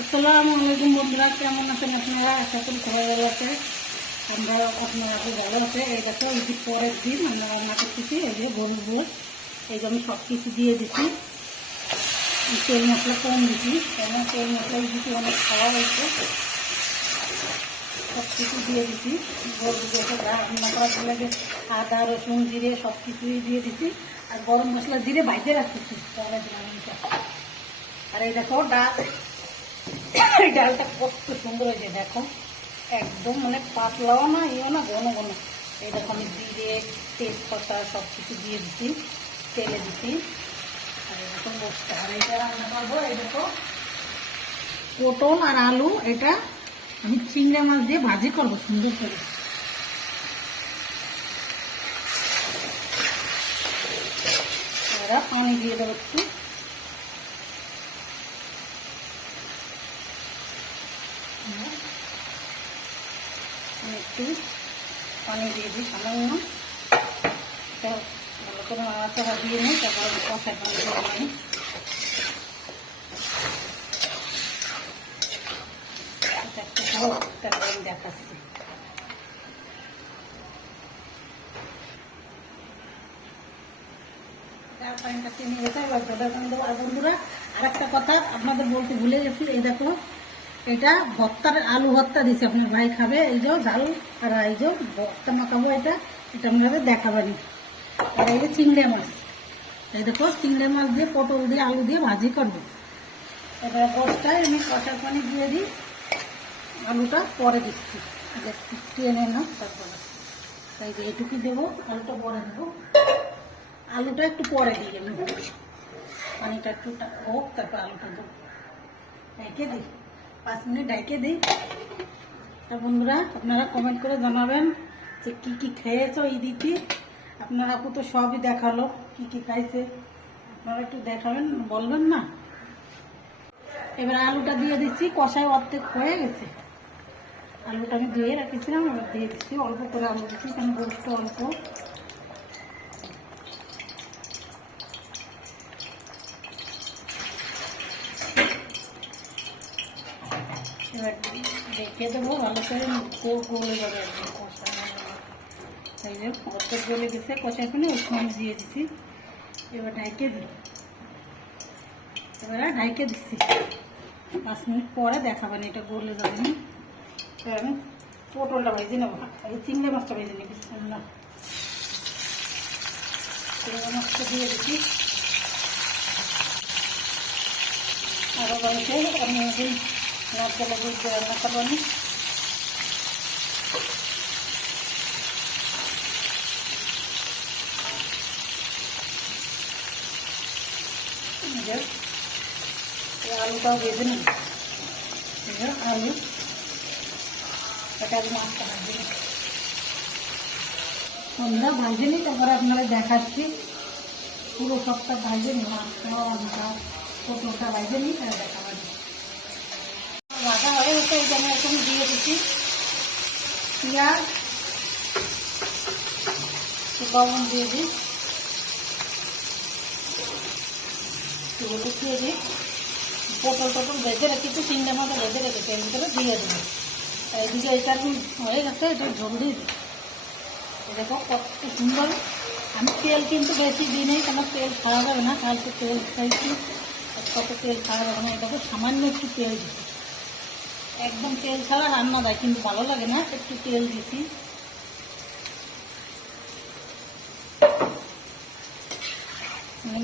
আসসালামু আলাইকুম বন্ধুরা, কেমন আছেন আপনারা? আশা করি সবাই ভালো আছে। আমরা আপনারা ভালো আছে। এই দেখো, ঈদের পরের দিন আমরা রান্না করতেছি। এই যে গরুর গোশ, এই যে আমি সব কিছু দিয়ে দিচ্ছি। তেল মশলা কম দিচ্ছি, কেন তেল মশলা দিচ্ছি অনেক খাওয়া হয়েছে। সব কিছু দিয়ে দিচ্ছি। গরুর গোশে রান্না করার লাগে আদা রসুন জিরে সব কিছুই দিয়ে দিচ্ছি। আর গরম মশলা জিরে বাইরে রাখতেছি পরে দিলাম। আর এই দেখো ডালটা কত সুন্দর হয়েছে দেখো, একদম মানে পাতলাও না ইও না ঘন ঘন। এই দেখো আমি জিরে তেজপাতা সব কিছু দিয়ে দিচ্ছি, তেলে দিচ্ছি। আর এরকম বসতে আর এটা রান্না করবো। এই দেখো পটল আর আলু, এটা আমি চিংড়া মাছ দিয়ে ভাজি করবো সুন্দর করে। এরা পানি দিয়ে দেবো একটু, একটু পানি দিয়ে দিই সামান্য। ভালো করে নাড়াচাড়া দিয়ে নিই, তারপর কষায় পানি দিয়ে নিই। তারপর আমি দেখাচ্ছি। পানিটা টেনে গেছে, এবার জলের পানি দেবো। আর বন্ধুরা আরেকটা কথা আপনাদের বলতে ভুলে গেছি, এই দেখো এটা ভর্তার আলু ভর্তা দিচ্ছে, আপনার ভাই খাবে। এই যে ঝাল আর এই যে ভর্তা মাখাবো, এটা আমাদের দেখাবেনি। আর এই যে চিংড়া মাছ, এই দেখো চিংড়া মাছ দিয়ে পটল দিয়ে আলু দিয়ে ভাজি করবো। এবার গোশটায় আমি কষার পানি দিয়ে দিই, আলুটা পরে দিচ্ছি, টেনে না তারপরে। তাই যে এটুকু দেবো, আলুটা পরে দেবো। আলুটা একটু পরে দিই আমি, পানিটা একটু হোক তারপর আলুটা দেবো। ঢেকে দিই 5 মিনিট, ঢেকে দিই। তা বন্ধুরা আপনারা কমেন্ট করে জানাবেন যে কী কী খেয়েছো ঈদিতে। আপনারা আপু তো সবই দেখালো, কী কী খাইছে আপনারা একটু দেখাবেন, বলবেন না। এবার আলুটা দিয়ে দিচ্ছি, কষায় অর্ধেক হয়ে গেছে। আলুটা আমি ধুয়ে রাখেছিলাম, এবার দিয়ে দিচ্ছি। অল্প করে আলু দিচ্ছি, কারণ গোশটা অল্প। এবার রেখে দেবো ভালো করে, গলে যাবে একদম কষা। এই যে অর্ধেক গলে গেছে কষায় ফেলে, ওই সময় দিয়ে দিচ্ছি। এবার ঢাইকে দিই, এবার ঢাইকে দিচ্ছি। 5 মিনিট পরে দেখাবেন, এটা গলে যাবে না। এবার আমি পটলটা ভেজে নেবো, এই চিংড়ি মাছটা ভেজে নিই। বিসমিল্লাহ, চিংড়ি মাছটা দিয়ে দিচ্ছি। আরও বাড়িতে আমি একদিন নারকেলের দুধ দিয়ে রান্না করবো। আমি আলুটাও ভেজে নিই। আলু এটা মাছটা ভাজে নিই, আমরা ভাজে নিই, তারপরে আপনারা দেখাচ্ছি। পুরো সবটা ভাজে নিই, মাছটা আলুটা পটলটা ভাজে নিই, তাহলে দেখাবেন। ভাজা হয়ে গেছে, এই জন্য এখন দিয়ে দিচ্ছি পেঁয়াজ, লবণ দিয়ে দিই, হলুদ দিয়ে দিই। পটল টটল ভেজে রেখেছি, চিংড়া মাথা ভেজে রেখেছি, এর ভিতরে দিয়ে দেবো। এইদিকে এটা হয়ে গেছে, এটা ঝোল দিয়ে দিই। দেখো কত সুন্দর। আমি তেল কিন্তু বেশি দিই নেই, কেন তেল খাওয়া যাবে না। কালকে তেল খাইছি, কত তেল খাওয়া যাবে না। এটাকে সামান্য একটু তেল দিচ্ছি, একদম তেল ছাড়া রান্না দেয় কিন্তু ভালো লাগে না, একটু তেল দিচ্ছি।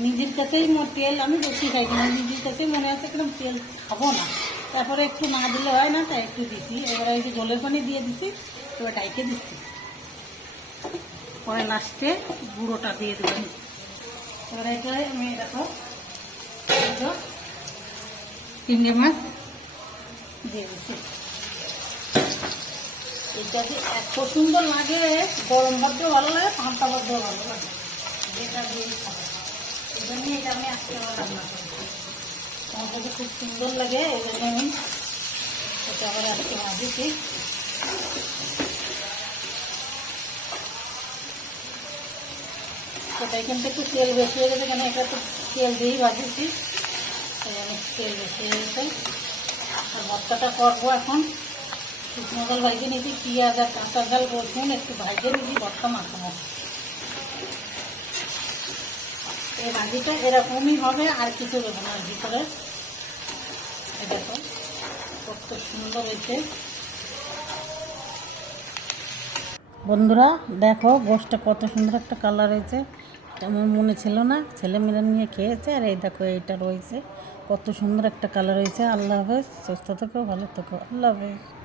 নিজের কাছেই তেল আমি বেশি খাই, কিনা নিজের কাছেই মনে হচ্ছে কিরকম তেল খাবো না, তারপরে একটু না দিলে হয় না, তাই একটু দিচ্ছি। এবারে এই যে জলের পানি দিয়ে দিচ্ছি, এবার ডাইকে দিচ্ছি। পরে লাস্টে গুঁড়োটা দিয়ে দেবেন। এবার এটা আমি দেখো চিংড়ি মাছ দিয়ে দিচ্ছি। এটা যে এত সুন্দর লাগে, গরম ভাতেও ভালো লাগে, পান্তা ভাতেও ভালো লাগে, যেটা দিয়ে খাবো। এই জন্য এটা আমি আজকে আবার রান্না করবো, আমার কাছে খুব সুন্দর লাগে। এই জন্য আমি এটা আবার আজকে ভাজেছি। সেটা এখান থেকে একটু তেল বেশি হয়ে গেছে, কেন এটা তো তেল দিয়েই ভাজেছি, তাই আমি তেল বেশি হয়ে গেছে। ভর্তাটা করবো এখন। শুকনো জল ভাইজে নিয়েছি, পেঁয়াজ আর কাঁচা ঝাল রসুন একটু ভাইজে নিয়েছি, ভর্তা মাখাবো। এই ভাজিটা এরকমই হবে, আর কিছু দেবো না ভিতরে। দেখো কত সুন্দর হয়েছে বন্ধুরা, দেখো গোশটা কত সুন্দর একটা কালার হয়েছে। আমার মনে ছিল না, ছেলেমেয়েরা নিয়ে খেয়েছে। আর এই দেখো এইটা রয়েছে, কত সুন্দর একটা কালার হয়েছে। আল্লাহ হাফেজ, সুস্থ থেকো, ভালো থেকো, আল্লাহ হাফেজ।